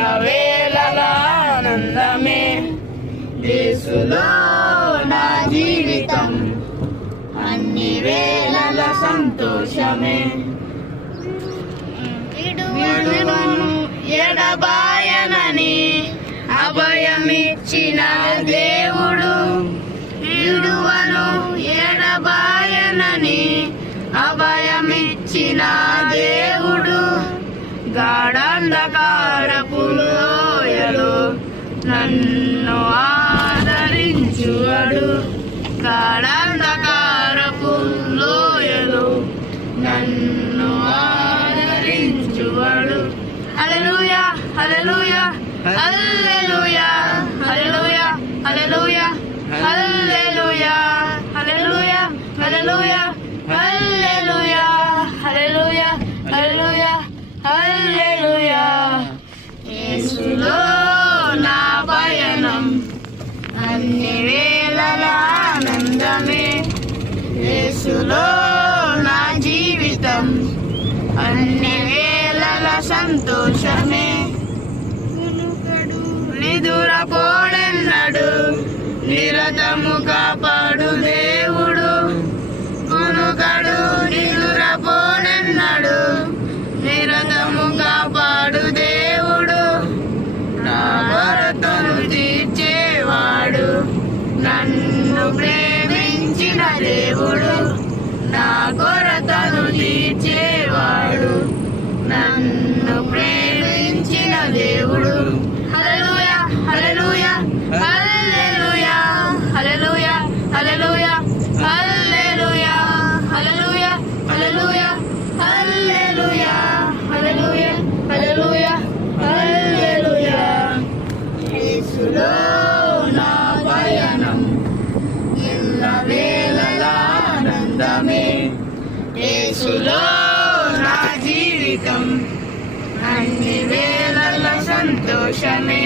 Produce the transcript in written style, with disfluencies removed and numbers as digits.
ఎల్లవేళలా ఆనందమే. యేసులో నా జీవితం అన్ని వేళల సంతోషమే. విడువను ఎడబాయనని అభయమిచ్చిన దేవుడు, విడువను ఎడబాయనని అభయమిచ్చిన దేవుడు, గాఢంధకారపు లోయలో నన్ను ఆదరించువాడు, గాఢంధకారపు లోయలో నన్ను ఆదరించువాడు. హల్లెలూయా హల్లెలూయా హల్లెలూయా హల్లెలూయా హల్లెలూయా హల్లెలూయా హల్లెలూయా హల్లెలూయా హల్లెలూయా హల్లెలూయా హల్లెలూయా హల్లెలూయా. యేసులో నా పయనం అన్ని వేళల ఆనందమే. యేసులో నా జీవితం అన్ని వేళల సంతోషమే. నిదురపోడెన్నడు నిరతము కాపాడు దేవుడు, కునుకడు నిదురపోడెన్నడు నిరతము కాపాడు దేవుడు, నా కొరతను తీర్చేవాడు, నన్ను ప్రేమించిన దేవుడు, నా కొరతను తీర్చేవాడు, నన్ను ప్రేమించిన దేవుడు. హల్లెలూయా హల్లెలూయా హల్లెలూయా హల్లెలూయా హల్లెలూయా హల్లెలూయా హల్లెలూయా హల్లెలూయా హల్లెలూయా హల్లెలూయా హల్లెలూయా హల్లెలూయా. యేసులో నా పయనం ఎల్లవేళలా ఆనందమే. యేసులో నా జీవితం అన్ని వేళల సంతోషమే.